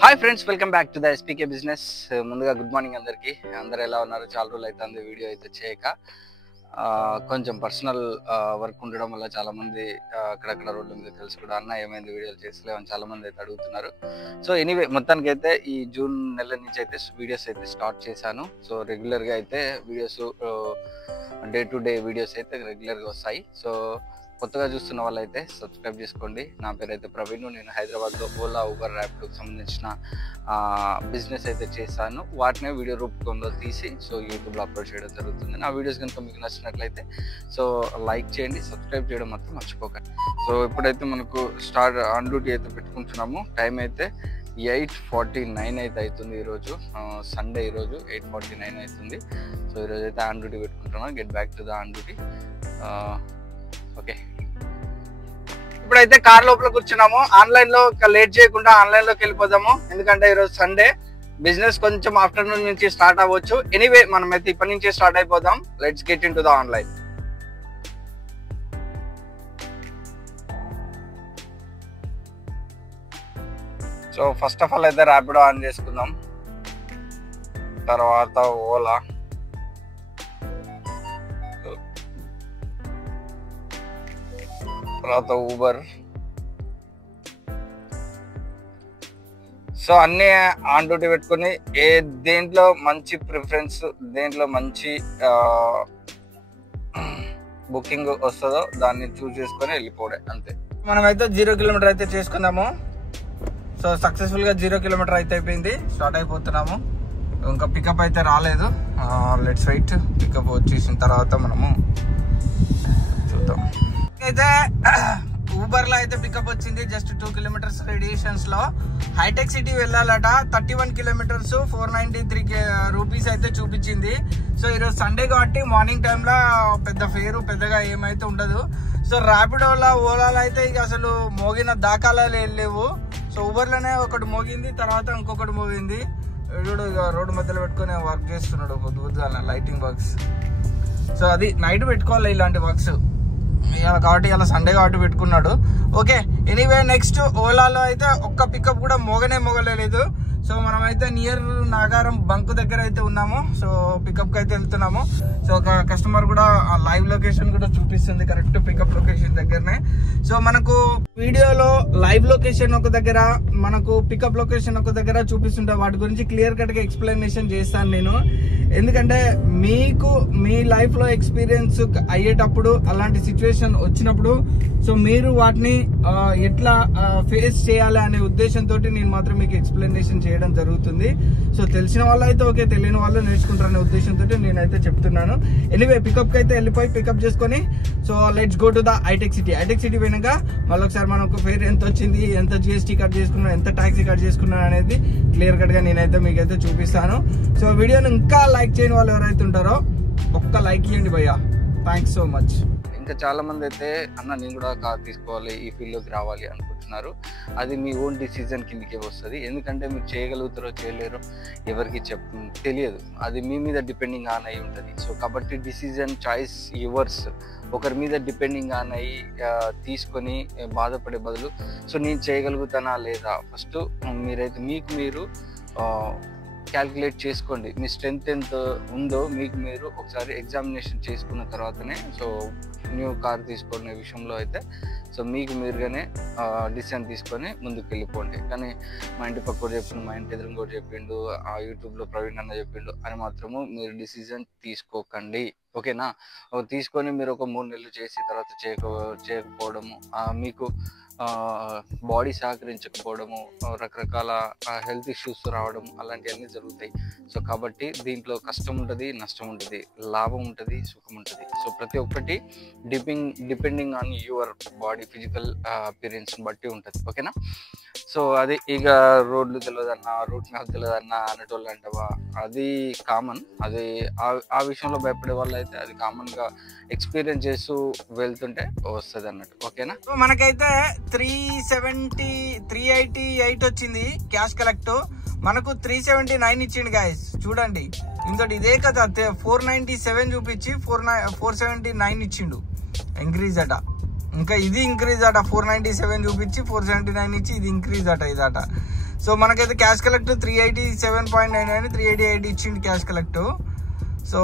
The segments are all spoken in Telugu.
Hi friends, welcome back to the ఎస్పీకే business. ముందుగా గుడ్ మార్నింగ్ అందరికీ. అందరు ఎలా ఉన్నారు? చాలా రోజులు అయితే వీడియో అయితే చేయక కొంచెం పర్సనల్ వర్క్ ఉండడం వల్ల చాలామంది అక్కడక్కడ రోడ్ల మీద తెలుసు కూడా అన్న ఏమైంది వీడియోలు చేస్తలేమని చాలామంది అయితే అడుగుతున్నారు. సో ఎనీవే, మొత్తానికి అయితే ఈ జూన్ నెల నుంచి అయితే వీడియోస్ అయితే స్టార్ట్ చేశాను. సో రెగ్యులర్గా అయితే videos day to day videos అయితే రెగ్యులర్గా వస్తాయి. సో కొత్తగా చూస్తున్న వాళ్ళు అయితే సబ్స్క్రైబ్ చేసుకోండి. నా పేరు అయితే ప్రవీణ్. నేను హైదరాబాద్లో ఓలా, ఊబర్, ర్యాపిడోకి సంబంధించిన బిజినెస్ అయితే చేశాను. వాటినే వీడియో రూపంలో తీసి సో యూట్యూబ్లో అప్లోడ్ చేయడం జరుగుతుంది. నా వీడియోస్ కనుక మీకు నచ్చినట్లయితే సో లైక్ చేయండి, సబ్స్క్రైబ్ చేయడం మాత్రం మర్చిపోకండి. సో ఇప్పుడైతే మనకు స్టార్ట్ ఆన్ డ్యూటీ అయితే పెట్టుకుంటున్నాము. టైం అయితే 8:49 అయితే అవుతుంది. ఈరోజు సండే, ఈరోజు 8:49 అవుతుంది. సో ఈరోజు అయితే ఆన్ డ్యూటీ పెట్టుకుంటున్నాను. Get back to the on duty. Okay, ఇప్పుడైతే కార్ లోపల కూర్చున్నాము. ఆన్లైన్ లో లేట్ చేయకుండా ఆన్లైన్ లోకి వెళ్ళిపోదాము. ఎందుకంటే ఈరోజు సండే, బిజినెస్ కొంచెం ఆఫ్టర్నూన్ నుంచి స్టార్ట్ అవ్వచ్చు. ఎనీవే, మనం అయితే ఇప్పటి నుంచే స్టార్ట్ అయిపోదాం. Let's get in to the online. So first of all అయితే ర్యాపిడో ఆన్ చేసుకుందాం. తర్వాత ఓలా, తర్వాత ఊబర్. సో అన్నీ ఆన్ డ్యూటీ పెట్టుకుని దేంట్లో మంచి ప్రిఫరెన్స్, దేంట్లో మంచి బుకింగ్ వస్తుందో దాన్ని చూస్ చేసుకొని వెళ్ళిపోవడే అంతే. మనమైతే 0 కిలోమీటర్ అయితే చేసుకున్నాము. సో సక్సెస్ఫుల్ గా 0 కిలోమీటర్ అయితే అయిపోయింది. స్టార్ట్ అయిపోతున్నాము. ఇంకా పికప్ అయితే రాలేదు. Let's wait. పికప్ వచ్చేసిన తర్వాత మనము చూద్దాం. అయితే ఊబర్ లో అయితే పికప్ వచ్చింది. జస్ట్ 2 కిలోమీటర్స్ రేడియేషన్స్ లో. హైటెక్ సిటీ వెళ్ళాలట. 31 కిలోమీటర్స్ 493 రూపీస్ అయితే చూపించింది. సో ఈరోజు సండే కాబట్టి మార్నింగ్ టైంలో పెద్ద ఫేరు పెద్దగా ఏమైతే ఉండదు. సో ర్యాపిడోలో, ఓలాలో అయితే ఇక అసలు మోగిన దాఖలాలు లేవు. సో ఊబర్లోనే ఒకటి మోగింది, తర్వాత ఇంకొకటి మోగింది. వీడు ఇక రోడ్డు మధ్యలో పెట్టుకుని వర్క్ చేస్తున్నాడు పొద్దుగాల లైటింగ్ వర్క్స్. సో అది నైట్ పెట్టుకోవాలి ఇలాంటి వర్క్స్ కాబట్టి, ఇలా సండే కాబట్టి పెట్టుకున్నాడు. ఓకే, ఎనీవే నెక్స్ట్ ఓలాలో అయితే ఒక్క పికప్ కూడా మోగలేదు. సో మనమైతే నియర్ నాగారం బంక్ దగ్గర అయితే ఉన్నాము. సో పికప్ కి అయితే వెళ్తున్నాము. సో ఒక కస్టమర్ కూడా లైవ్ లొకేషన్ కూడా చూపిస్తుంది, కరెక్ట్ పికప్ లొకేషన్ దగ్గరనే. సో మనకు వీడియోలో లైవ్ లొకేషన్ ఒక దగ్గర, మనకు పికప్ లొకేషన్ ఒక దగ్గర చూపిస్తుంటా. వాటి గురించి క్లియర్ కట్ గా ఎక్స్ప్లెనేషన్ చేస్తాను నేను. ఎందుకంటే మీకు మీ లైఫ్ లో ఎక్స్పీరియన్స్ అయ్యేటప్పుడు, అలాంటి సిచ్యువేషన్ వచ్చినప్పుడు సో మీరు వాటిని ఎట్లా ఫేస్ చేయాలి అనే ఉద్దేశంతో నేను మాత్రం మీకు ఎక్స్ప్లెనేషన్ చేయడం జరుగుతుంది. సో తెలిసిన వాళ్ళు అయితే ఓకే, తెలియని వాళ్ళు నేర్చుకుంటారనే ఉద్దేశంతో నేనైతే చెప్తున్నాను. ఎనీవే, పికప్ కి అయితే వెళ్ళిపోయి పికప్ చేసుకొని so let's go to the హైటెక్ సిటీ. హైటెక్ సిటీ పోయినాక మళ్ళీ ఒకసారి మనకు ఫేర్ ఎంత వచ్చింది, ఎంత జిఎస్టీ కట్ చేసుకున్నాను, ఎంత ట్యాక్సీ కట్ చేసుకున్నాను అనేది క్లియర్ కట్ గా నేనైతే మీకైతే చూపిస్తాను. సో వీడియోని ఇంకా లైక్ చేయని వాళ్ళు ఎవరైతే ఉంటారో ఒక్క లైక్ ఇవ్వండి భయ్యా. Thanks so much. ఇంకా చాలా మంది అయితే అన్న నేను కూడా కార్ తీసుకోవాలి, ఈ ఫీల్డ్లోకి రావాలి అనుకుంటున్నారు. అది మీ ఓన్ డిసిజన్ కిందకే వస్తుంది. ఎందుకంటే మీరు చేయగలుగుతారో చేయలేరో ఎవరికి తెలియదు. అది మీ మీద డిపెండింగ్ ఆన్ అయి ఉంటుంది. సో కాబట్టి డిసిజన్ చాయిస్ యువర్స్. ఒకరి మీద డిపెండింగ్ ఆన్ అయ్యి తీసుకొని బాధపడే బదులు సో నేను చేయగలుగుతానా లేదా ఫస్ట్ మీరైతే మీకు మీరు క్యాల్కులేట్ చేసుకోండి. మీ స్ట్రెంగ్త్ ఎంత ఉందో మీకు మీరు ఒకసారి ఎగ్జామినేషన్ చేసుకున్న తర్వాతనే సో న్యూ కార్ తీసుకునే విషయంలో అయితే సో మీకు మీరుగానే డిసిజన్ తీసుకొని ముందుకు వెళ్ళిపోండి. కానీ మా ఇంటి పక్కడు చెప్పిండు, మా ఇంటి ఎదురు కూడా చెప్పిండు, ఆ యూట్యూబ్లో ప్రవీణ్ అన్న చెప్పిండు అని మాత్రము మీరు డిసిజన్ తీసుకోకండి. ఓకేనా? తీసుకొని మీరు ఒక 3 నెలలు చేసి తర్వాత చేయకపోవడము, మీకు బాడీ సహకరించకపోవడము, రకరకాల హెల్త్ ఇష్యూస్ రావడం అలాంటివన్నీ జరుగుతాయి. సో కాబట్టి దీంట్లో కష్టం ఉంటుంది, నష్టం ఉంటుంది, లాభం ఉంటుంది, సుఖం ఉంటుంది. సో ప్రతి ఒక్కటి depending on your body physical అపియరెన్స్ని బట్టి ఉంటుంది. ఓకేనా? సో అది ఇక రోడ్లు తెలియదన్నా, రూట్ మ్యాప్ తెలియదన్నా అనేటోళ్ళు అంటావా, అది కామన్. అది ఆ విషయంలో భయపడే వాళ్ళు అయితే అది కామన్గా ఎక్స్పీరియన్స్ చేస్తూ వెళ్తుంటే వస్తుంది అన్నట్టు. ఓకేనా? మనకైతే 388 వచ్చింది క్యాష్ కలెక్ట్. మనకు 379 ఇచ్చిండు గాయస్. చూడండి, ఇంకోటి ఇదే కదా 497 చూపించి 479 ఇచ్చిండు. ఇంక్రీజ్ అట. ఇంకా ఇది ఇంక్రీజ్ అట 497 చూపించి 479 ఇచ్చి ఇది ఇంక్రీజ్ అట ఇదట. సో మనకైతే క్యాష్ కలెక్ట్ 387.99 388 ఇచ్చింది క్యాష్ కలెక్ట్. సో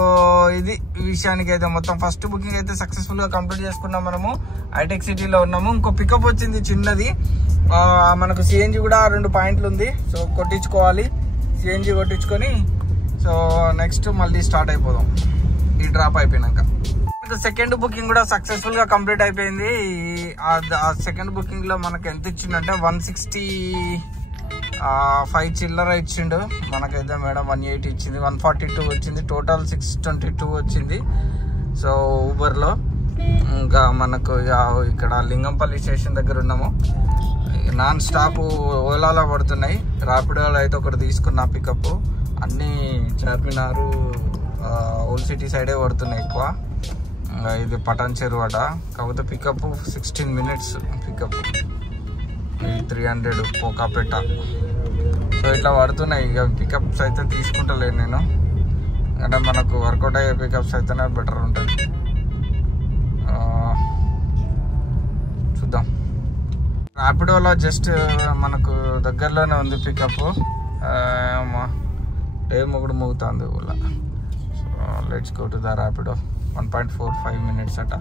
ఇది విషయానికి అయితే మొత్తం ఫస్ట్ బుకింగ్ అయితే సక్సెస్ఫుల్ గా కంప్లీట్ చేసుకున్నాం. మనము హైటెక్ సిటీలో ఉన్నాము. ఇంకో పికప్ వచ్చింది చిన్నది, మనకు సిఎన్జి కూడా 2 పాయింట్లు ఉంది. సో కొట్టించుకోవాలి, సిఎన్జి కొట్టించుకొని సో నెక్స్ట్ మళ్ళీ స్టార్ట్ అయిపోదాం ఈ డ్రాప్ అయిపోయినాక. సెకండ్ బుకింగ్ కూడా సక్సెస్ఫుల్ గా కంప్లీట్ అయిపోయింది. ఆ సెకండ్ బుకింగ్ లో మనకు ఎంత ఇచ్చిండంటే 165 చిల్లర ఇచ్చిండు. మనకైతే మేడం 180 ఇచ్చింది, 142 వచ్చింది, టోటల్ 622 వచ్చింది. సో ఊబర్ లో ఇంకా మనకు ఇక్కడ లింగంపల్లి స్టేషన్ దగ్గర ఉన్నాము. నాన్ స్టాప్ ఓలాలో పడుతున్నాయి. ర్యాపిడోలో అయితే ఒకటి తీసుకున్నా పికప్. అన్ని చార్మినార్ ఓల్డ్ సిటీ సైడే పడుతున్నాయి ఎక్కువ. ఇది పటాన్ చెరువు అట, కాకపోతే పికప్ 16 minutes పికప్. 300 పోకాపేట. సో ఇట్లా పడుతున్నాయి. ఇక పికప్స్ అయితే తీసుకుంటలేను నేను, అంటే మనకు వర్కౌట్ అయ్యే పికప్స్ అయితేనే బెటర్ ఉంటుంది. చూద్దాం. ర్యాపిడోలో జస్ట్ మనకు దగ్గరలోనే ఉంది పికప్. మొగుడు మోగుతుంది Ola. Let's go to the Rapido. 1.45 minutes అట.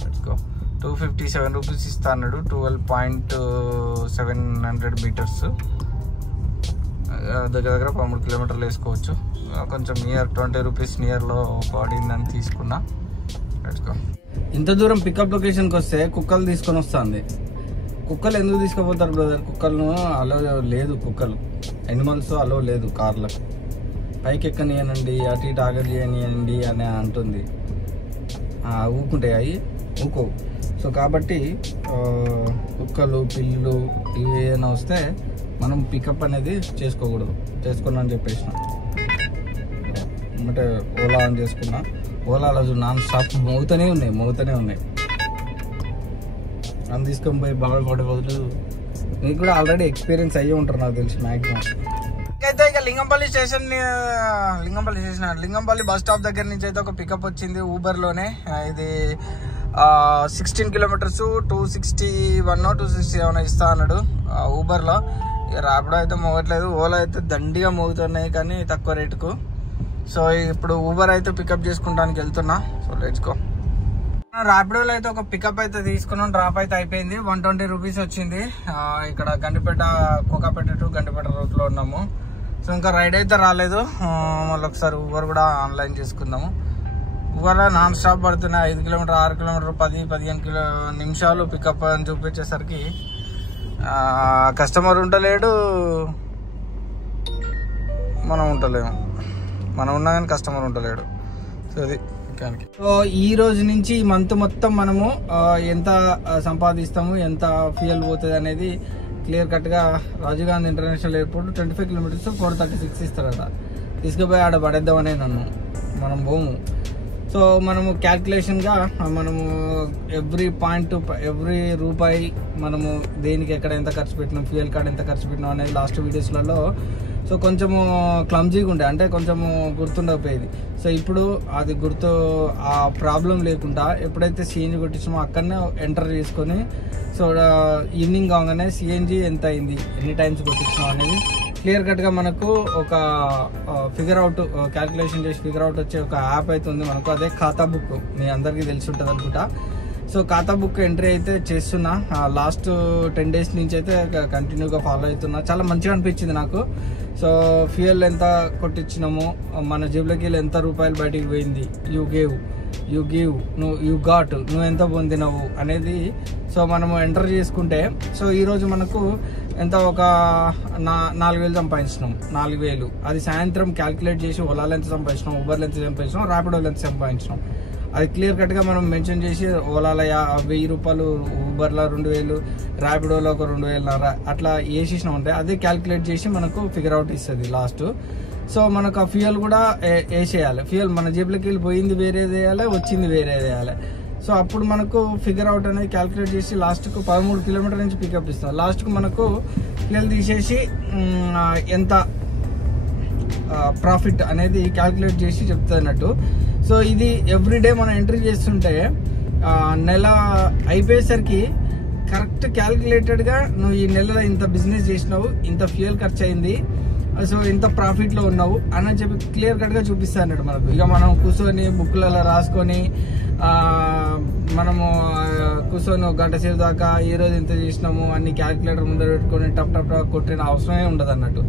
Let's go. 257 రూపీస్ ఇస్తా అన్నాడు. 12.700 meters. దగ్గర 13 కిలోమీటర్లు వేసుకోవచ్చు. కొంచెం నియర్ 20 రూపీస్ నియర్లో పడిందని తీసుకున్నా. Let's go. ఇంత దూరం పికప్ లొకేషన్కి వస్తే కుక్కలు తీసుకొని వస్తుంది. కుక్కలు ఎందుకు తీసుకుపోతారు బ్రదర్? కుక్కలను అలో లేదు, కుక్కలు ఎనిమల్స్ అలో లేదు కార్లకు. పైకి ఎక్కనియనండి, అటు ఇటు ఆగనియనియండి అని అంటుంది. ఊకుంటాయి అవి, ఊకో. సో కాబట్టి కుక్కలు పిల్లులు ఇవి ఏమైనా వస్తే మనం పికప్ అనేది చేసుకోకూడదు. చేసుకున్నా చెప్పేసిన అంటే ఓలా ఆన్ చేసుకున్నా. ఓలాలో నాన్ స్టాప్ మోగుతూనే ఉన్నాయి. అని తీసుకొని పోయి బాగా పడే బదులు మీకు కూడా ఆల్రెడీ ఎక్స్పీరియన్స్ అయ్యి ఉంటారు నాకు తెలిసి మ్యాక్సిమం. అయితే ఇక లింగంపల్లి బస్ స్టాప్ దగ్గర నుంచి అయితే ఒక పికప్ వచ్చింది ఊబర్లోనే. ఇది 16 kilometers 261 267 ఇస్తా అన్నాడు ఊబర్లో. ర్యాపిడో అయితే మోగట్లేదు. ఓలా అయితే దండిగా మోగుతున్నాయి కానీ తక్కువ రేటుకు. సో ఇప్పుడు ఊబర్ అయితే పికప్ చేసుకుంటానికి వెళ్తున్నా. So let's go. ర్యాపిడోలో అయితే ఒక పికప్ అయితే తీసుకున్నాం. డ్రాప్ అయితే అయిపోయింది. 120 రూపీస్ వచ్చింది. ఇక్కడ గండిపేట కోకాపేట టు గండిపేట రూట్ లో ఉన్నాము. సో ఇంకా రైడ్ అయితే రాలేదు. మళ్ళీ ఒకసారి ఊబర్ కూడా ఆన్లైన్ చేసుకుందాము. ఊబర్లో నాన్ స్టాప్ పడుతున్నాయి. 5 కిలోమీటర్ 6 కిలోమీటర్ 10-15 నిమిషాలు పికప్ అని చూపించేసరికి కస్టమర్ ఉండలేడు, మనం ఉండలేము. మనం ఉన్నా కానీ కస్టమర్ ఉండలేడు. సో అది మెకానిక్. సో ఈ రోజు నుంచి ఈ మంత్ మొత్తం మనము ఎంత సంపాదిస్తాము, ఎంత ఫ్యూయల్ పోతుంది అనేది క్లియర్ కట్ గా Rajiv Gandhi international airport 25 kilometers 436 ఇస్తారట. తీసుకుపోయి ఆడ పడేద్దామనే మనం పోము. సో మనము క్యాల్కులేషన్ గా మనము ఎవ్రీ రూపాయి మనము దేనికి ఎక్కడ ఎంత ఖర్చు పెట్టినాం, ఫ్యూయల్ కార్డ్ ఎంత ఖర్చు పెట్టినాం అనేది లాస్ట్ వీడియోస్లలో సో కొంచెము క్లమ్జీగా ఉండే, అంటే కొంచెము గుర్తుండకపోయేది. సో ఇప్పుడు అది ఆ ప్రాబ్లం లేకుండా ఎప్పుడైతే సిఎన్జి కొట్టించామో అక్కడనే ఎంటర్ చేసుకొని సో ఈవినింగ్ కాగానే సిఎన్జి ఎంత అయింది, ఎన్ని టైమ్స్ కొట్టించాం అనేది క్లియర్ కట్ గా మనకు ఒక ఫిగర్ అవుట్ క్యాల్కులేషన్ చేసి ఫిగర్ అవుట్ వచ్చే ఒక యాప్ అయితే ఉంది మనకు. అదే ఖాతా బుక్, మీ అందరికీ తెలిసి ఉంటుంది అనుకుంటా. సో ఖాతా బుక్ ఎంట్రీ అయితే చేస్తున్నా. లాస్ట్ 10 days నుంచి అయితే కంటిన్యూగా ఫాలో అవుతున్నా. చాలా మంచిగా అనిపించింది నాకు. సో ఫ్యూయల్ ఎంత కొట్టించినాము, మన జేబులోకి ఎంత రూపాయలు బయటికి పోయింది, యూ గివ్ నువ్వు ఎంత పొందినవు అనేది సో మనము ఎంటర్ చేసుకుంటే సో ఈరోజు మనకు ఎంత ఒక 4,000 సంపాదించినాం. 4,000 అది సాయంత్రం క్యాల్కులేట్ చేసి ఓలాలో ఎంత సంపాదించినాం, ఊబర్లో ఎంత సంపాదించినాం, ర్యాపిడోలో ఎంత సంపాదించినాం అది క్లియర్ కట్ గా మనం మెన్షన్ చేసి ఓలాలో 1,000 రూపాయలు, ఊబర్లో 2,000, ర్యాపిడోలో ఒక 2,500 అట్లా వేసేసినాం అంటే అదే క్యాల్కులేట్ చేసి మనకు ఫిగర్ అవుట్ ఇస్తుంది లాస్ట్. సో మనకు ఆ ఫ్యూయల్ కూడా వేసేయాలి. ఫ్యూయల్ మన జేబులోకి వెళ్ళి పోయింది వేరేది వేయాలి, వచ్చింది వేరేది వేయాలి. సో అప్పుడు మనకు ఫిగర్ అవుట్ అనేది క్యాల్కులేట్ చేసి లాస్ట్కు 13 kilometers నుంచి పికప్ ఇస్తాం. లాస్ట్కు మనకు ఫ్యూయల్ తీసేసి ఎంత ప్రాఫిట్ అనేది క్యాల్కులేట్ చేసి చెప్తున్నట్టు. సో ఇది ఎవ్రీడే మనం ఎంట్రీ చేస్తుంటే నెల అయిపోయేసరికి కరెక్ట్ క్యాలిక్యులేటెడ్గా నువ్వు ఈ నెలలో ఇంత బిజినెస్ చేసినావు, ఇంత ఫ్యూయల్ ఖర్చు అయింది, సో ఇంత ప్రాఫిట్లో ఉన్నావు అని చెప్పి క్లియర్ కట్గా చూపిస్తా అన్నాడు మనకు. ఇక మనం కూర్చొని బుక్లలో రాసుకొని మనము కూర్చొని ఒక గంట సేపు దాకా ఈ రోజు ఇంత చేసినాము అన్ని క్యాలిక్యులేటర్ ముందర పెట్టుకొని టప్ టప్ టప్ కొట్టిన అవసరమే ఉండదు అన్నట్టు.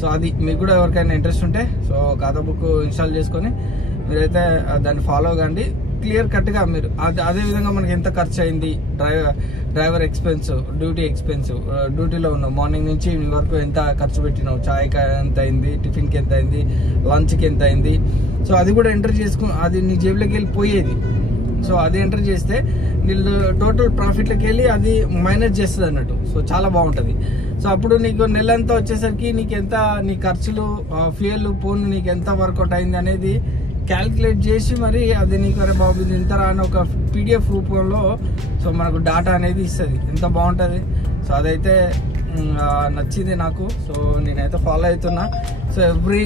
సో అది మీకు కూడా ఎవరికైనా ఇంట్రెస్ట్ ఉంటే సో ఖాతా బుక్ ఇన్స్టాల్ చేసుకొని మీరైతే దాన్ని ఫాలో కండి. క్లియర్ కట్గా మీరు అదేవిధంగా మనకి ఎంత ఖర్చు అయింది, డ్రైవర్ ఎక్స్పెన్స్, డ్యూటీ ఎక్స్పెన్స్, డ్యూటీలో ఉన్నావు మార్నింగ్ నుంచి ఈవినింగ్ వరకు ఎంత ఖర్చు పెట్టినావు, చాయ్కి ఎంత అయింది, టిఫిన్కి ఎంత అయింది, లంచ్కి ఎంత అయింది, సో అది కూడా ఎంటర్ చేసుకుని అది నీ జేబులోకి వెళ్ళి పోయేది. సో అది ఎంటర్ చేస్తే నీళ్ళు టోటల్ ప్రాఫిట్లోకి వెళ్ళి అది మైనస్ చేస్తుంది అన్నట్టు. సో చాలా బాగుంటుంది. సో అప్పుడు నీకు నెలంతా వచ్చేసరికి నీకు ఎంత నీ ఖర్చులు, ఫ్యూయల్, ఫోన్ నీకు ఎంత వర్కౌట్ అయింది అనేది క్యాల్కులేట్ చేసి మరి అది నీకు అరే బాబు ఇది ఇంత అని ఒక పీడిఎఫ్ రూపంలో సో మనకు డాటా అనేది ఇస్తుంది. ఎంత బాగుంటుంది. సో అదైతే నచ్చింది నాకు. సో నేనైతే ఫాలో అవుతున్నా. సో ఎవ్రీ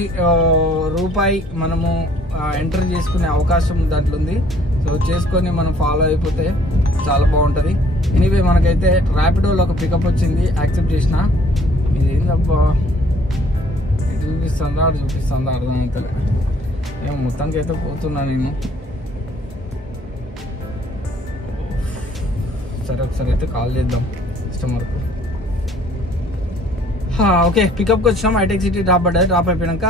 రూపాయి మనము ఎంటర్ చేసుకునే అవకాశం దాంట్లో ఉంది. సో చేసుకొని మనం ఫాలో అయిపోతే చాలా బాగుంటుంది. ఎనీవే మనకైతే ర్యాపిడోలో ఒక పికప్ వచ్చింది, యాక్సెప్ట్ చేసిన. ఇది ఏంటబ్బా ఇది చూపిస్తుందా అటు చూపిస్తుందా అర్థమవుతలే. ఏమో మొత్తానికి అయితే పోతున్నా నేను. సరే ఒకసారి అయితే కాల్ చేద్దాం కస్టమర్కు. ఓకే పికప్కి వచ్చినాం. హైటెక్ సిటీ డ్రాప్ పడ్డది. డ్రాప్ అయిపోయాక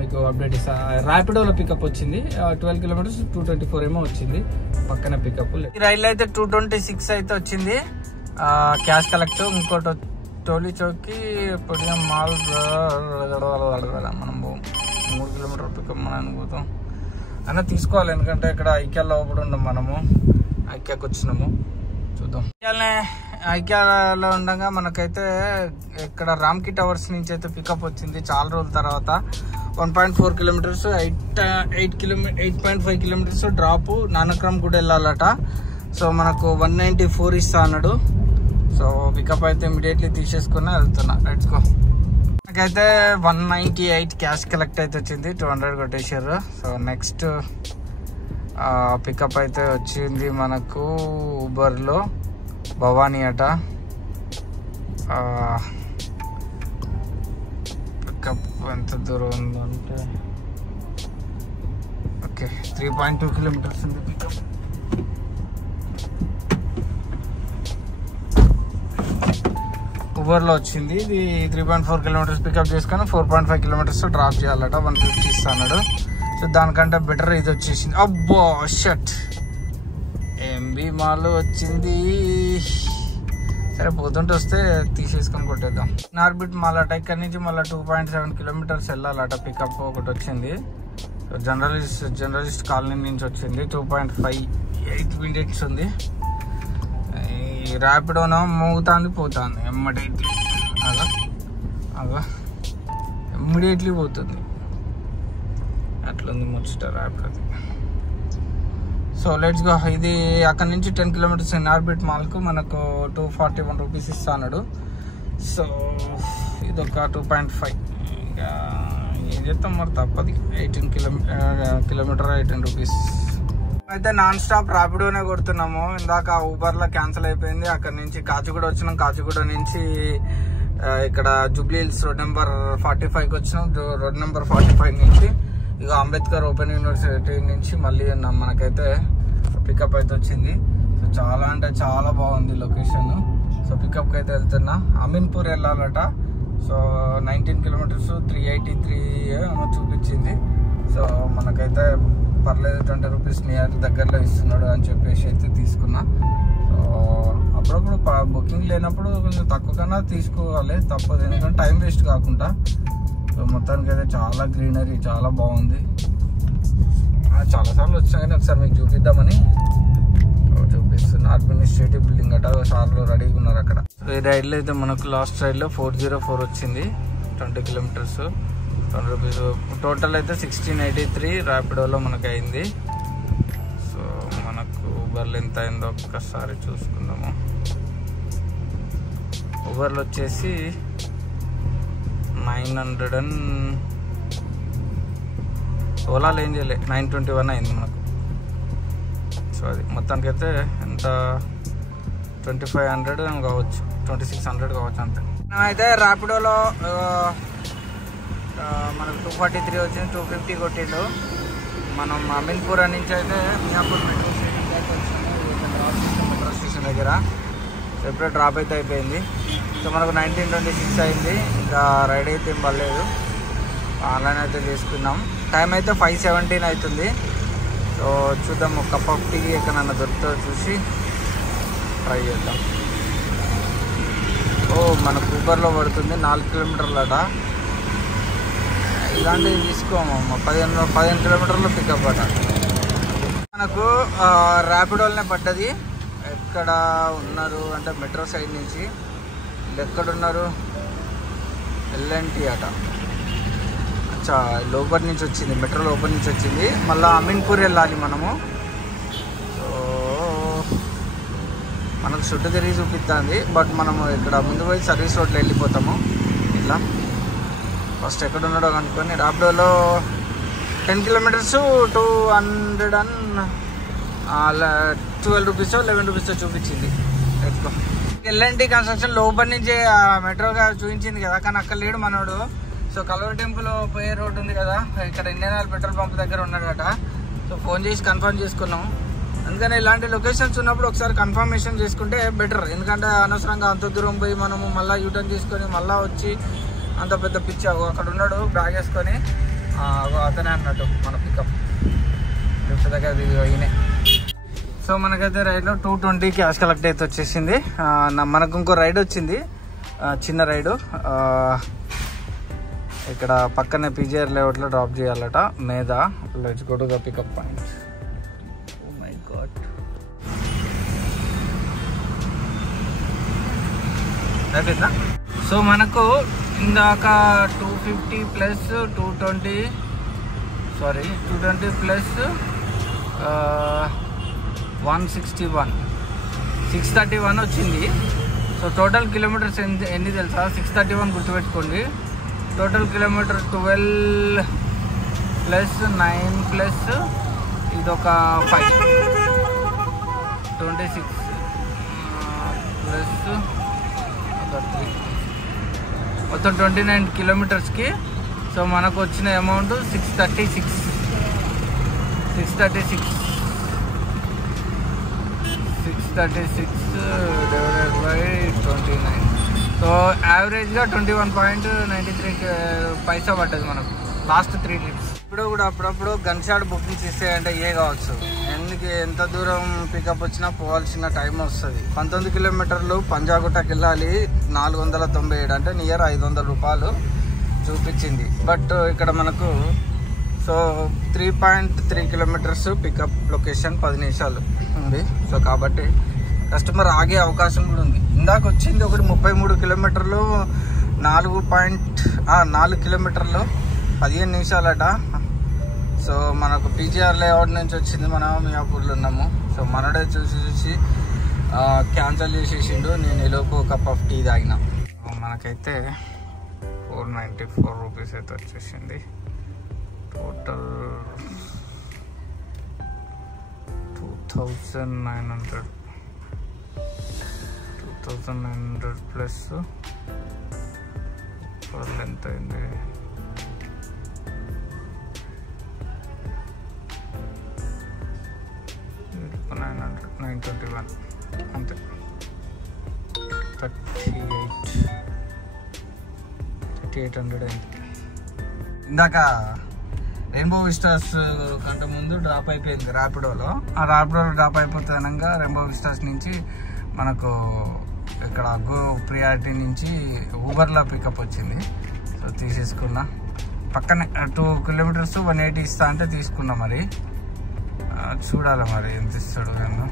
మీకు అప్డేట్ ఇస్తా. ర్యాపిడోలో పికప్ వచ్చింది 12 కిలోమీటర్స్ 224 ఏమో వచ్చింది పక్కన పికప్. ఈ రైలు అయితే 226 అయితే వచ్చింది క్యాష్ కలెక్ట్. ఇంకోటి టోలీ చౌక్కి పొడిగా మాల్ మనం 3 కిలోమీటర్ పికప్ మనం అనుకుంటాం అయినా తీసుకోవాలి. ఎందుకంటే ఇక్కడ ఐక్యాలో ఒకటి ఉన్నాం, మనము ఐక్యాకి వచ్చినాము. చూద్దాం. ఐక్యాలో ఉండగా మనకైతే ఇక్కడ రామ్కి టవర్స్ నుంచి అయితే పికప్ వచ్చింది చాలా రోజుల తర్వాత. 1.4 కిలోమీటర్స్ 8.5 కిలోమీటర్స్ డ్రాప్. నానక్రమ్ కూడా వెళ్ళాలట. సో మనకు 194 ఇస్తా అన్నాడు. సో పికప్ అయితే ఇమీడియట్లీ తీసేసుకుని వెళ్తున్నా. Let's go. నాకైతే 198 క్యాష్ కలెక్ట్ అయితే వచ్చింది. 200 కొట్టేశారు. సో నెక్స్ట్ పికప్ అయితే వచ్చింది మనకు ఊబర్లో భవానీ అట. పికప్ ఎంత దూరం ఉందంటే ఓకే 3.2 కిలోమీటర్స్ ఉంది పికప్. ఊబర్లో వచ్చింది. ఇది 3.4 కిలోమీటర్స్ పికప్ చేసుకొని 4.5 కిలోమీటర్స్ డ్రాప్ చేయాలట. 150 ఇస్తాడు. సో దానికంటే బెటర్ ఇది వచ్చేసింది. అబ్బో షట్ ఎంబీ మాల్ వచ్చింది. సరే పోతుంటే వస్తే తీసేసుకొని కొట్టేద్దాం. నార్బిట్ మాల్ అట. ఇక్కడ నుంచి మళ్ళీ 2.7 కిలోమీటర్స్ వెళ్ళాలట. పికప్ ఒకటి వచ్చింది. జర్నలిస్ట్ కాలనీ నుంచి వచ్చింది. 2.58 మినిట్స్ ఉంది. ఈ ర్యాపిడోనో మోగుతుంది పోతుంది ఇమ్మీడియట్లీ. అలా ఇమ్మీడియట్లీ పోతుంది. అట్లుంది ముచ్చట ర్యాపిడోది. So let's go. ఇది అక్కడ నుంచి 10 కిలోమీటర్స్ నార్బిట్ మాల్కు మనకు 241 రూపీస్ ఇస్తాడు. సో ఇదొక 2.5. ఇంకా ఏం చేస్తాం మరి తప్పది. 18 కిలోమీటర్ 18 రూపీస్. అయితే నాన్ స్టాప్ ర్యాపిడోనే కొడుతున్నాము. ఇందాక ఊబర్లో క్యాన్సిల్ అయిపోయింది. అక్కడ నుంచి కాచిగూడ వచ్చినాం. కాచిగూడ నుంచి ఇక్కడ జూబ్లీ హిల్స్ రోడ్ నెంబర్ 45కి వచ్చినాం. రోడ్ నెంబర్ 45 నుంచి ఇక అంబేద్కర్ ఓపెన్ యూనివర్సిటీ నుంచి మళ్ళీ మనకైతే పికప్ అయితే వచ్చింది. సో చాలా అంటే చాలా బాగుంది లొకేషన్. సో పికప్కి అయితే వెళ్తున్నా. అమీన్పూర్ వెళ్ళాలట. సో 19 కిలోమీటర్స్ 383 ఏమో చూపించింది. సో మనకైతే పర్లేదు 20 రూపీస్ నియర్ దగ్గరలో ఇస్తున్నాడు అని చెప్పేసి అయితే తీసుకున్నా. సో అప్పుడప్పుడు బుకింగ్ లేనప్పుడు కొంచెం తక్కువ కన్నా తీసుకోవాలి, తప్పదు. ఎందుకంటే టైం వేస్ట్ కాకుండా. సో మొత్తానికి అయితే చాలా గ్రీనరీ, చాలా బాగుంది. చాలాసార్లు వచ్చినా కానీ ఒకసారి మీకు చూపిద్దామని చూపిస్తున్నా. అడ్మినిస్ట్రేటివ్ బిల్డింగ్ అట. సార్లు రెడీగా ఉన్నారు అక్కడ. సో ఈ రైడ్లో అయితే మనకు లాస్ట్ రైడ్లో 404 వచ్చింది. 20 కిలోమీటర్స్ 20 రూపీస్. టోటల్ అయితే 1683 ర్యాపిడోలో మనకు అయింది. సో మనకు ఊబర్లో ఎంత అయిందో ఒక్కసారి చూసుకుందాము. ఊబర్లో వచ్చేసి 900 ఓలాలో ఏం చేయలే 921 అయింది మనకు. సో అది మొత్తానికైతే ఎంత 2500 కావచ్చు, 2600 కావచ్చు అంతే. అయితే ర్యాపిడోలో మనకు 243 వచ్చింది, 250 కొట్టిండు. మనం అమీన్పూర్ నుంచి అయితే మియాపూర్ మెట్రో స్టేషన్ దగ్గర వచ్చాము. మెట్రో స్టేషన్ దగ్గర సెపరేట్ డ్రాప్ అయితే అయిపోయింది. సో మనకు 1926 అయింది. ఇంకా రైడ్ అయితే ఏం పర్లేదు, ఆన్లైన్ అయితే తీసుకున్నాం. టైం అయితే 5:17 అవుతుంది. సో చూద్దాం, ఒక కప్ ఆఫ్ టీ ఎక్కడన్నా దొరుకుతుందో చూసి ట్రై చేద్దాం. మనకు ఊబర్లో పడుతుంది 4 కిలోమీటర్లట. ఇలాంటివి తీసుకోమమ్మ, 15 కిలోమీటర్లు పికప్ అట. మనకు ర్యాపిడోల్నే పడ్డది. ఎక్కడ ఉన్నారు అంటే మెట్రో సైడ్ నుంచి. ఎక్కడున్నారు? ఎల్ఎన్టీ అట. అచ్చా, లోపల నుంచి వచ్చింది, మెట్రో లోపల నుంచి వచ్చింది. మళ్ళీ అమీన్పూర్ వెళ్ళాలి మనము. సో మనకు చుట్టూ తిరిగి చూపిస్తుంది. బట్ మనము ఇక్కడ ముందు పోయి సర్వీస్ రోడ్లో వెళ్ళిపోతాము. ఇట్లా ఫస్ట్ ఎక్కడ ఉన్నాడో కనుక్కొని. ర్యాపిడోలో 10 కిలోమీటర్స్ 212 రూపీస్ 11 రూపీస్ చూపించింది. ఎత్తుకో. ఎల్ఎన్టీ కన్స్ట్రక్షన్ లోపల నుంచి మెట్రోగా చూపించింది కదా, కానీ అక్కడ లేడు మనోడు. సో కలవరి టెంపుల్ పోయే రోడ్ ఉంది కదా, ఇక్కడ ఇండియన్ ఆయిల్ పెట్రోల్ పంప్ దగ్గర ఉన్నాడట. సో ఫోన్ చేసి కన్ఫర్మ్ చేసుకున్నాం. అందుకని ఇలాంటి లొకేషన్స్ ఉన్నప్పుడు ఒకసారి కన్ఫర్మేషన్ చేసుకుంటే బెటర్. ఎందుకంటే అనవసరంగా అంత దూరం పోయి మనము మళ్ళీ యూటర్న్ తీసుకొని మళ్ళీ వచ్చి అంత పెద్ద పిచ్చి. అక్కడ ఉన్నాడు బ్యాగ్ వేసుకొని, అతనే అన్నట్టు మన పికప్ లిఫ్ట్ దగ్గర అయినాయి. సో మనకైతే రైడ్లో 220 క్యాష్ కలెక్ట్ అయితే వచ్చేసింది. మనకు ఇంకో రైడ్ వచ్చింది, చిన్న రైడు. ఇక్కడ పక్కనే పీజీఆర్ లేఅవుట్లో డ్రాప్ చేయాలట మీద. Let's go to the pickup point. Oh my god, అయిపోయిందా? సో మనకు ఇందాక 250 ప్లస్ 220 ప్లస్ 161 631 వచ్చింది. సో టోటల్ కిలోమీటర్స్ ఎన్ని తెలుసా? 631 గుర్తుపెట్టుకోండి. టోటల్ కిలోమీటర్ 12 ప్లస్ 9 ప్లస్ ఇదొక 5 26 ప్లస్ ఒక 3 మొత్తం 29 కిలోమీటర్స్కి. సో మనకు వచ్చిన అమౌంట్ 636 డివైడెడ్ బై 29. సో యావరేజ్గా 21.93 పైసా పడ్డది మనకు లాస్ట్ 3 ట్రిప్స్. ఇప్పుడు కూడా అప్పుడప్పుడు గన్ షాట్ బుకింగ్స్ ఇస్తాయంటే ఏ కావచ్చు. ఎంత దూరం పికప్ వచ్చినా పోవాల్సిన టైం వస్తుంది. 19 కిలోమీటర్లు పంజాగుట్టకి వెళ్ళాలి, 497 అంటే నియర్ 500 రూపాయలు చూపించింది. బట్ ఇక్కడ మనకు సో 3.3 కిలోమీటర్స్ పికప్ లొకేషన్ 10 నిమిషాలు ఉంది. సో కాబట్టి కస్టమర్ ఆగే అవకాశం కూడా ఉంది. ఇందాక వచ్చింది ఒకటి 33 కిలోమీటర్లు 4 కిలోమీటర్లు 15 నిమిషాలట. సో మనకు పీజీఆర్ లేఅవుట్ నుంచి వచ్చింది, మనం మియాపూర్లో ఉన్నాము. సో మనడే చూసి క్యాన్సిల్ చేసేసిండు. నేను ఈలోపు కప్ ఆఫ్ టీ తాగిన. మనకైతే 494 రూపీస్ అయితే వచ్చేసింది. టోటల్ 2900 ప్లస్ ఎంత అయింది? 921 అంతే. 3800 అయింది. ఇందాక రెయిన్బో విస్టాస్ కంటే ముందు డ్రాప్ అయిపోయింది ర్యాపిడోలో. ఆ ర్యాపిడోలో డ్రాప్ అయిపోతానగా రెయిన్బో విస్టాస్ నుంచి మనకు ఇక్కడ గో ప్రియారిటీ నుంచి ఊబర్లో పికప్ వచ్చింది. సో తీసేసుకున్నా. పక్కనే 2 కిలోమీటర్స్ 180 ఇస్తా అంటే తీసుకున్నా. మరి చూడాలి మరి ఎంత ఇస్తాడు. నేను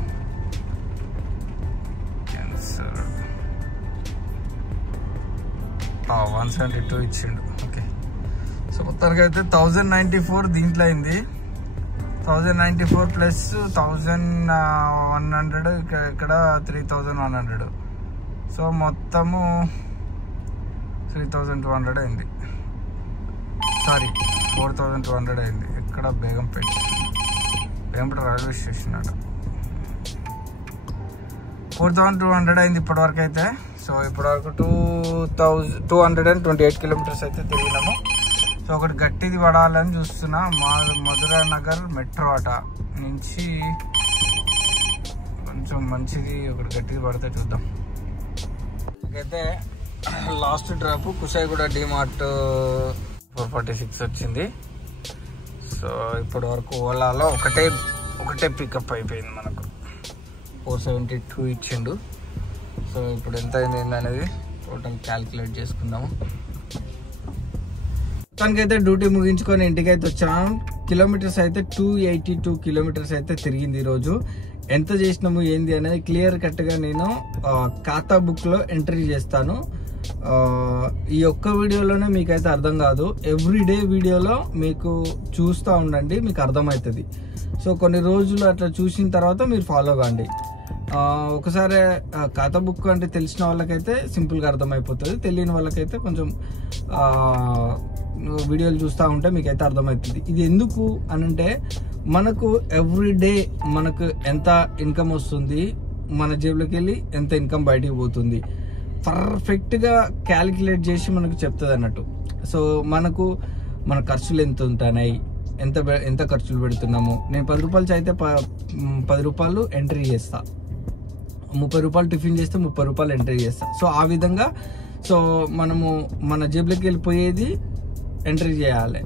172 ఇచ్చిండు. ఓకే. సో మొత్తానికి అయితే 1094 దీంట్లో అయింది. 1094 ప్లస్ 1100 ఇక్కడ 3100. సో మొత్తము 3200 అయింది. సారీ 4200 అయింది. ఇక్కడ బేగంపేట రైల్వే స్టేషన్ అట. 4200 అయింది ఇప్పటివరకు అయితే. సో ఇప్పటివరకు 2228 కిలోమీటర్స్ అయితే తిరిగినాము. సో ఒకటి గట్టిది పడాలని చూస్తున్నా. మధురా నగర్ మెట్రో అట నుంచి కొంచెం మంచిది ఒకటి గట్టిది పడితే చూద్దాం. అయితే లాస్ట్ డ్రాప్ కుషాయిగూడ డిమార్ట్ 446 వచ్చింది. సో ఇప్పటి వరకు ఓలాలో ఒకటే పికప్ అయిపోయింది మనకు. 472 ఇచ్చిండు. సో ఇప్పుడు ఎంత అయింది అనేది టోటల్ క్యాల్కులేట్ చేసుకుందాము. మొత్తానికైతే డ్యూటీ ముగించుకొని ఇంటికి అయితే వచ్చాం. కిలోమీటర్స్ అయితే 282 కిలోమీటర్స్ అయితే తిరిగింది ఈరోజు. ఎంత చేసినాము ఏంది అనేది క్లియర్ కట్గా నేను ఖాతా బుక్లో ఎంట్రీ చేస్తాను. ఈ ఒక్క వీడియోలోనే మీకైతే అర్థం కాదు, ఎవ్రీడే వీడియోలో మీకు చూస్తూ ఉండండి, మీకు అర్థమవుతుంది. సో కొన్ని రోజులు అట్లా చూసిన తర్వాత మీరు ఫాలో కాండి. ఒకసారి ఖాతా బుక్ అంటే తెలిసిన వాళ్ళకైతే సింపుల్గా అర్థమైపోతుంది, తెలియని వాళ్ళకైతే కొంచెం వీడియోలు చూస్తూ ఉంటే మీకైతే అర్థమవుతుంది. ఇది ఎందుకు అనంటే మనకు ఎవ్రీడే మనకు ఎంత ఇన్కమ్ వస్తుంది, మన జేబులోకి వెళ్ళి ఎంత ఇన్కమ్ బయటికి పోతుంది పర్ఫెక్ట్గా క్యాలిక్యులేట్ చేసి మనకు చెప్తుంది అన్నట్టు. సో మన ఖర్చులు ఎంత ఉంటున్నాయి, ఎంత ఖర్చులు పెడుతున్నాము. నేను 10 రూపాయలు అయితే 10 రూపాయలు ఎంట్రీ చేస్తా, 30 రూపాయలు టిఫిన్ చేస్తే 30 రూపాయలు ఎంట్రీ చేస్తా. సో ఆ విధంగా సో మనము మన జేబులోకి వెళ్ళిపోయేది ఎంట్రీ చేయాలి,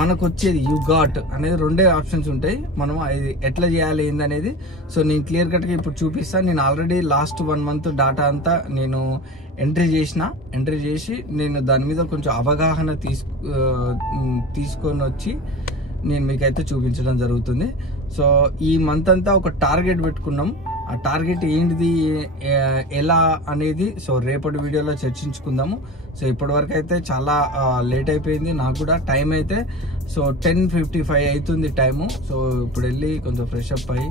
మనకు వచ్చేది యూ గాట్ అనేది 2 ఆప్షన్స్ ఉంటాయి. మనం అది ఎట్లా చేయాలి ఏందనేది సో నేను క్లియర్ కట్గా ఇప్పుడు చూపిస్తాను. నేను ఆల్రెడీ లాస్ట్ 1 మంత్ డాటా అంతా నేను ఎంట్రీ చేసి నేను దాని మీద కొంచెం అవగాహన తీసుకొని వచ్చి నేను మీకైతే చూపించడం జరుగుతుంది. సో ఈ మంత్ అంతా ఒక టార్గెట్ పెట్టుకున్నాం. ఆ టార్గెట్ ఏంటిది ఎలా అనేది సో రేపటి వీడియోలో చర్చించుకుందాము. సో ఇప్పటివరకు అయితే చాలా లేట్ అయిపోయింది నాకు కూడా. టైం అయితే సో 10:55 అవుతుంది టైము. సో ఇప్పుడు వెళ్ళి కొంచెం ఫ్రెష్ అప్ అయ్యి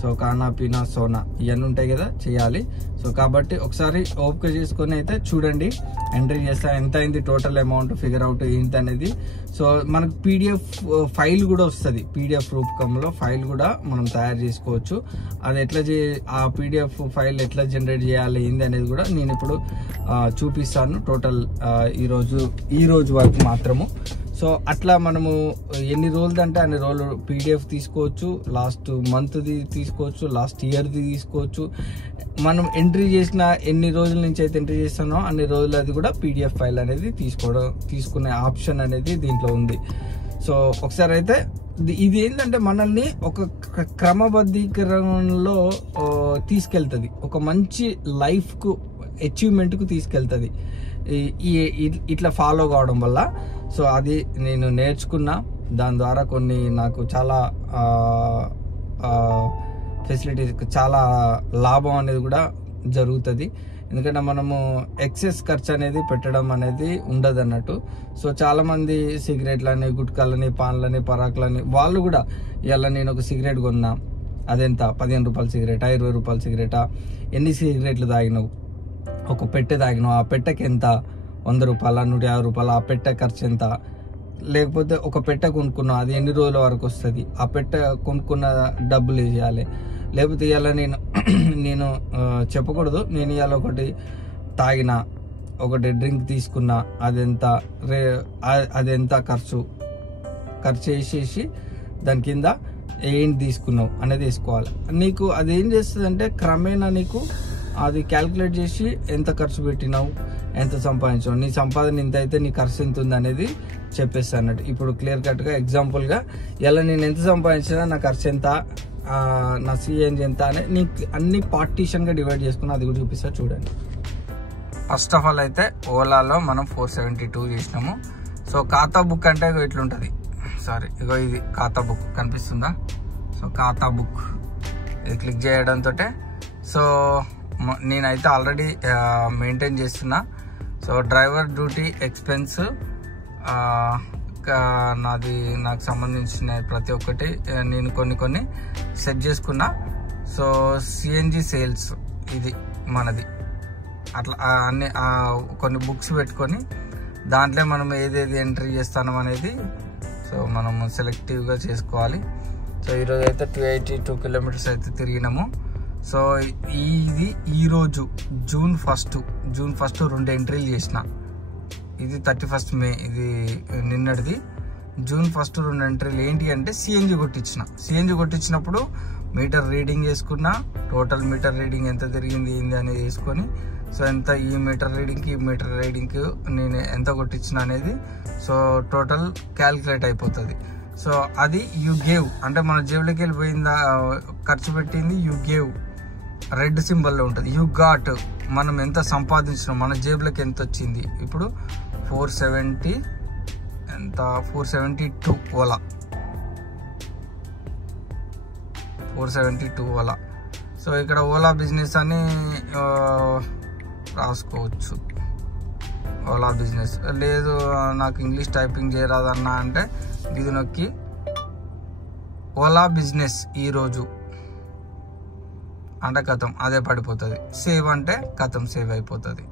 సో కానా పీనా సోనా ఇవన్నీ ఉంటాయి కదా చేయాలి. సో కాబట్టి ఒకసారి ఓపిక చేసుకొని అయితే చూడండి, ఎంట్రీ చేస్తా ఎంత అయింది టోటల్ అమౌంట్ ఫిగర్ అవుట్ ఏంటి అనేది. సో మనకు పీడిఎఫ్ ఫైల్ కూడా వస్తుంది, పీడిఎఫ్ రూపకంలో ఫైల్ కూడా మనం తయారు చేసుకోవచ్చు. అది ఆ పీడిఎఫ్ ఫైల్ ఎట్లా జనరేట్ చేయాలి ఏంది అనేది కూడా నేను ఇప్పుడు చూపిస్తాను టోటల్ ఈ రోజు వరకు మాత్రము. సో అట్లా మనము ఎన్ని రోజులు అంటే అన్ని రోజులు పీడిఎఫ్ తీసుకోవచ్చు, లాస్ట్ మంత్ది తీసుకోవచ్చు, లాస్ట్ ఇయర్ది తీసుకోవచ్చు. మనం ఎంట్రీ చేసిన ఎన్ని రోజుల నుంచి అయితే ఎంట్రీ చేస్తానో అన్ని రోజులు అది కూడా పీడిఎఫ్ ఫైల్ అనేది తీసుకునే ఆప్షన్ అనేది దీంట్లో ఉంది. సో ఒకసారి అయితే ఇది ఏంటంటే మనల్ని ఒక క్రమబద్ధీకరణలో తీసుకెళ్తుంది, ఒక మంచి లైఫ్కు అచీవ్మెంట్కు తీసుకెళ్తుంది ఇట్లా ఫాలో కావడం వల్ల. సో అది నేను నేర్చుకున్నా, దాని ద్వారా కొన్ని నాకు చాలా ఫెసిలిటీస్, చాలా లాభం అనేది కూడా జరుగుతుంది. ఎందుకంటే మనము ఎక్సెస్ ఖర్చు అనేది పెట్టడం అనేది ఉండదు అన్నట్టు. సో చాలామంది సిగరెట్లని, గుట్కాలని, పాన్లని, పరాకులని వాళ్ళు కూడా ఇలా నేను ఒక సిగరెట్ కొన్నా అదెంత 15 రూపాయల సిగరెటా, 20 రూపాయల సిగరెటా, ఎన్ని సిగరెట్లు తాగినావు, ఒక పెట్టె తాగినావు, ఆ పెట్టెకి ఎంత 100 రూపాయల, 150 రూపాయల, ఆ పెట్టె ఖర్చు ఎంత, లేకపోతే ఒక పెట్టె కొనుక్కున్నావు అది ఎన్ని రోజుల వరకు వస్తుంది, ఆ పెట్టె కొనుక్కున్న డబ్బులు వేయాలి. లేకపోతే ఇవాళ నేను చెప్పకూడదు, నేను ఇవాళ ఒకటి తాగినా, ఒకటి డ్రింక్ తీసుకున్నా, అదెంత ఖర్చు వేసేసి దాని కింద ఏంటి తీసుకున్నావు అనేది వేసుకోవాలి. నీకు అది ఏం చేస్తుంది అంటే క్రమేణా నీకు అది క్యాల్కులేట్ చేసి ఎంత ఖర్చు పెట్టినావు, ఎంత సంపాదించావు, నీ సంపాదన ఇంత అయితే నీ ఖర్చు ఎంత ఉంది అనేది చెప్పేస్తా అన్నట్టు. ఇప్పుడు క్లియర్ కట్గా ఎగ్జాంపుల్గా ఇలా నేను ఎంత సంపాదించినా నా ఖర్చు ఎంత, నా సిఎన్జి ఎంత అనేది నీకు అన్ని పార్టీషన్గా డివైడ్ చేసుకున్నా అది కూడా చూపిస్తా చూడండి. ఫస్ట్ ఆఫ్ ఆల్ అయితే ఓలాలో మనం 472 చేసినాము. సో ఖాతా బుక్ అంటే ఇట్లుంటుంది, సారీ ఇగో ఇది ఖాతా బుక్ కనిపిస్తుందా. సో ఖాతా బుక్ ఇది క్లిక్ చేయడంతో సో నేనైతే ఆల్రెడీ మెయింటైన్ చేస్తున్నా. సో డ్రైవర్ డ్యూటీ ఎక్స్పెన్స్ నాకు సంబంధించిన ప్రతి ఒక్కటి నేను కొన్ని సెట్ చేసుకున్నా. సో సిఎన్జి సేల్స్ ఇది మనది, అట్లా అన్ని కొన్ని బుక్స్ పెట్టుకొని దాంట్లో మనం ఏదేది ఎంట్రీ చేస్తాం అనేది సో మనము సెలెక్టివ్గా చేసుకోవాలి. సో ఈరోజు అయితే 282 కిలోమీటర్స్ అయితే తిరిగినాము. సో ఇది ఈరోజు జూన్ ఫస్ట్ 2 ఎంట్రీలు చేసిన. ఇది 31 మే, ఇది నిన్నటిది. జూన్ 1 2 ఎంట్రీలు ఏంటి అంటే సిఎన్జి కొట్టించినప్పుడు మీటర్ రీడింగ్ వేసుకున్నా, టోటల్ మీటర్ రీడింగ్ ఎంత తిరిగింది ఏంది అనేది వేసుకొని, సో ఎంత ఈ మీటర్ రీడింగ్కి నేను ఎంత కొట్టించిన అనేది సో టోటల్ క్యాల్కులేట్ అయిపోతుంది. సో అది యూ గేవ్ అంటే మన జేబులోకి వెళ్ళిపోయిందా, ఖర్చు పెట్టింది యూ గేవ్ రెడ్ సింబల్లో ఉంటుంది. యూ గాట్ మనం ఎంత సంపాదించినాం, మన జేబులోకి ఎంత వచ్చింది. ఇప్పుడు 472 ఓలా, 472 ఓలా. సో ఇక్కడ ఓలా బిజినెస్ అని రాసుకోవచ్చు. ఓలా బిజినెస్ లేదు నాకు ఇంగ్లీష్ టైపింగ్ చేయరాదన్నా అంటే ఇది నొక్కి ఓలా బిజినెస్ ఈరోజు అంటే కథం అదే పడిపోతుంది. సేవ్ అంటే కథం సేవ్ అయిపోతుంది.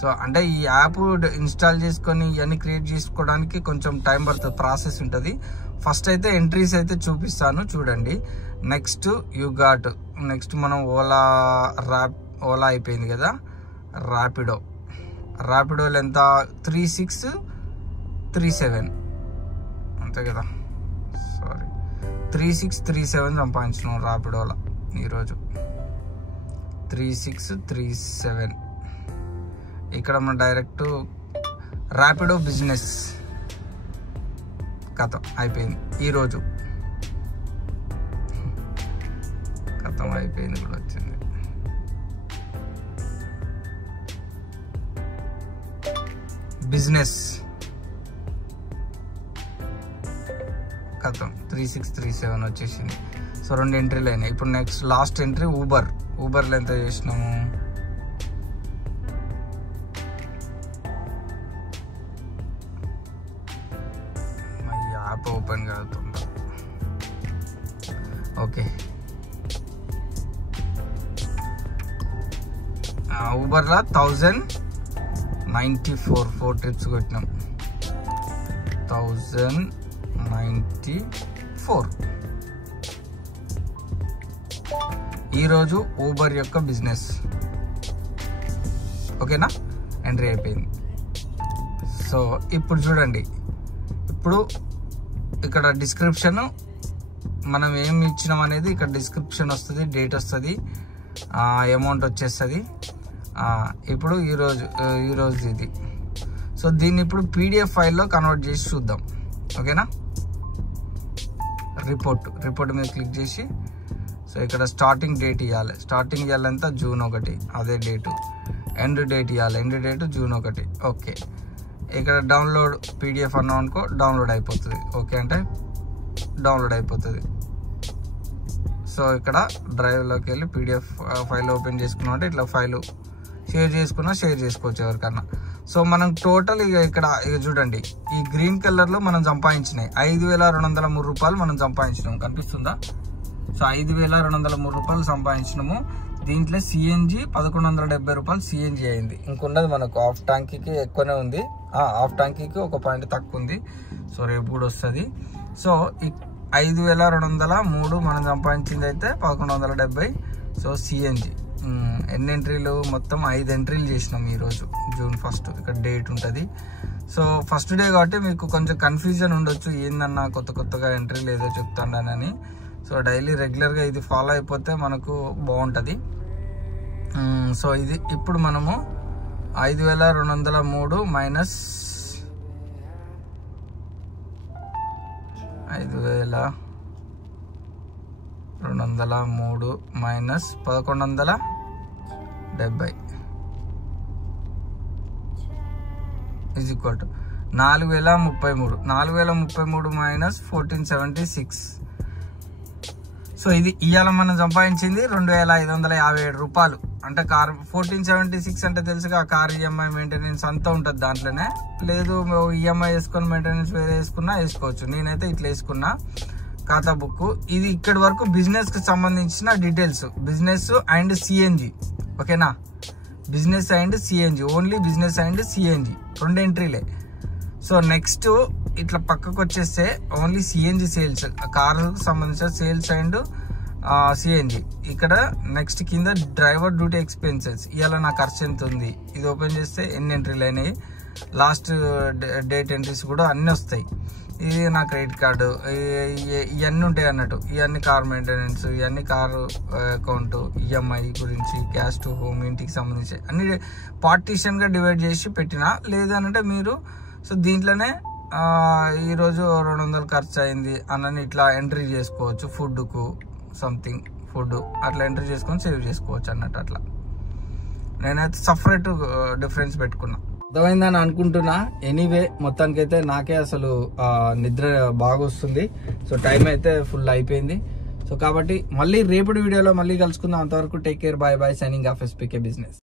సో అంటే ఈ యాప్ ఇన్స్టాల్ చేసుకొని ఇవన్నీ క్రియేట్ చేసుకోవడానికి కొంచెం టైం పడుతుంది, ప్రాసెస్ ఉంటుంది. ఫస్ట్ అయితే ఎంట్రీస్ అయితే చూపిస్తాను చూడండి. నెక్స్ట్ యూ గాట్, నెక్స్ట్ మనం ఓలా అయిపోయింది కదా, ర్యాపిడోలో ఎంత 3637 అంతే కదా, సారీ 3637 సంపాదించినాం ర్యాపిడోలో ఈరోజు 3637. ఇక్కడ మనం డైరెక్ట్ ర్యాపిడో బిజినెస్ కథం అయిపోయింది ఈరోజు, కథం అయిపోయింది కూడా వచ్చింది. బిజినెస్ కథం 3637 వచ్చేసింది. సో 2 ఎంట్రీలు అయినాయి. ఇప్పుడు నెక్స్ట్ లాస్ట్ ఎంట్రీ ఊబర్లో ఎంత చేసినాము, యాప్ ఓపెన్ అవుతుంది. ఓకే, ఊబర్లో 1094 4 ట్రిప్స్ కొట్టినాం. 1094 ఈరోజు ఊబర్ యొక్క బిజినెస్. ఓకేనా, ఎంట్రీ అయిపోయింది. సో ఇప్పుడు చూడండి, ఇప్పుడు ఇక్కడ డిస్క్రిప్షన్ మనం ఏమి ఇచ్చినాం అనేది ఇక్కడ డిస్క్రిప్షన్ వస్తుంది, డేట్ వస్తుంది, అమౌంట్ వచ్చేస్తుంది. ఇప్పుడు ఈరోజు ఇది. సో దీన్ని ఇప్పుడు పీడిఎఫ్ ఫైల్లో కన్వర్ట్ చేసి చూద్దాం. ఓకేనా, రిపోర్ట్ మీద క్లిక్ చేసి సో ఇక్కడ స్టార్టింగ్ డేట్ ఇవ్వాలి. స్టార్టింగ్ ఇవ్వాలంతా June 1 అదే డేటు. ఎండ్ డేట్ ఇవ్వాలి, ఎండ్ డేట్ June 1. ఓకే, ఇక్కడ డౌన్లోడ్ పీడిఎఫ్ అన్నాం అనుకో డౌన్లోడ్ అయిపోతుంది. ఓకే అంటే డౌన్లోడ్ అయిపోతుంది. సో ఇక్కడ డ్రైవ్లోకి వెళ్ళి పీడిఎఫ్ ఫైల్ ఓపెన్ చేసుకున్నాం అంటే ఇట్లా ఫైల్ షేర్ చేసుకోవచ్చు ఎవరికన్నా. సో మనం టోటల్ ఇక్కడ చూడండి, ఈ గ్రీన్ కలర్లో మనం సంపాదించినాయి 5203 రూపాయలు మనం సంపాదించినాము, కనిపిస్తుందా? సో 5203 రూపాయలు సంపాదించినాము. దీంట్లో సిఎన్జి 1170 రూపాయలు సిఎన్జి అయింది. ఇంకున్నది మనకు హాఫ్ ట్యాంకీకి ఎక్కువనే ఉంది, హాఫ్ ట్యాంకీకి 1 పాయింట్ తక్కువ ఉంది. సో రేపు కూడా వస్తుంది. సో 5203 మనం సంపాదించింది అయితే 1170. సో సిఎన్జి ఎన్ని ఎంట్రీలు, మొత్తం 5 ఎంట్రీలు చేసినాం ఈరోజు June 1. ఇక్కడ డేట్ ఉంటుంది. సో ఫస్ట్ డే కాబట్టి మీకు కొంచెం కన్ఫ్యూజన్ ఉండొచ్చు, ఏందన్నా కొత్తగా ఎంట్రీలు ఏదో చెప్తాడనని. సో డైలీ రెగ్యులర్గా ఇది ఫాలో అయిపోతే మనకు బాగుంటుంది. సో ఇది ఇప్పుడు మనము 5203 minus 5203 minus 1170 is equal to 4033 minus 1476. So ఇది ఇవాళ మనం సంపాదించింది 2557 రూపాయలు. అంటే కార్ 1476 అంటే తెలుసుగా, కార్ ఈఎంఐ మెయింటెనెన్స్ అంతా ఉంటుంది దాంట్లోనే. లేదు ఈఎంఐ వేసుకొని మెయింటెనెన్స్ వేరే వేసుకోవచ్చు. నేనైతే ఇట్లా వేసుకున్నా ఖాతా బుక్. ఇది ఇక్కడి వరకు బిజినెస్ కి సంబంధించిన డీటెయిల్స్, బిజినెస్ అండ్ సిఎన్జి. ఓకేనా, business and CNG, only business and CNG 2 ఎంట్రీలే. సో నెక్స్ట్ ఇట్లా పక్కకు వచ్చేస్తే ఓన్లీ సిఎన్జి సేల్స్, కారుకు సంబంధించిన సేల్స్ అండ్ సిఎన్జి. ఇక్కడ నెక్స్ట్ కింద డ్రైవర్ డ్యూటీ ఎక్స్పెన్సెస్, ఇవాళ నా ఖర్చు ఎంత ఉంది, ఇది ఓపెన్ చేస్తే ఎన్ని ఎంట్రీలు అయినాయి, లాస్ట్ డేట్ ఎంట్రీస్ కూడా అన్నీ వస్తాయి. ఇది నా క్రెడిట్ కార్డు, ఇవన్నీ ఉంటాయి అన్నట్టు. ఇవన్నీ కార్ మెయింటెనెన్స్, ఇవన్నీ కారు అకౌంట్, ఈఎంఐ గురించి, క్యాష్ టు హోమ్, ఇంటికి సంబంధించి అన్ని పార్టీషన్గా డివైడ్ చేసి పెట్టినా. లేదనంటే మీరు సో దీంట్లోనే ఈరోజు 200 ఖర్చు అయింది అన్నని ఇట్లా ఎంట్రీ చేసుకోవచ్చు. ఫుడ్కు సంథింగ్ ఫుడ్ అట్లా ఎంట్రీ చేసుకొని సేవ్ చేసుకోవచ్చు అన్నట్టు. అట్లా నేనైతే సపరేట్ డిఫరెన్స్ పెట్టుకున్నా. అర్థమైందని అనుకుంటున్నా. ఎనీవే మొత్తానికైతే నాకే అసలు నిద్ర బాగా వస్తుంది. సో టైం అయితే ఫుల్ అయిపోయింది. సో కాబట్టి మళ్ళీ రేపటి వీడియోలో మళ్ళీ కలుసుకుందాం. అంతవరకు take care, bye bye, signing off SPK business.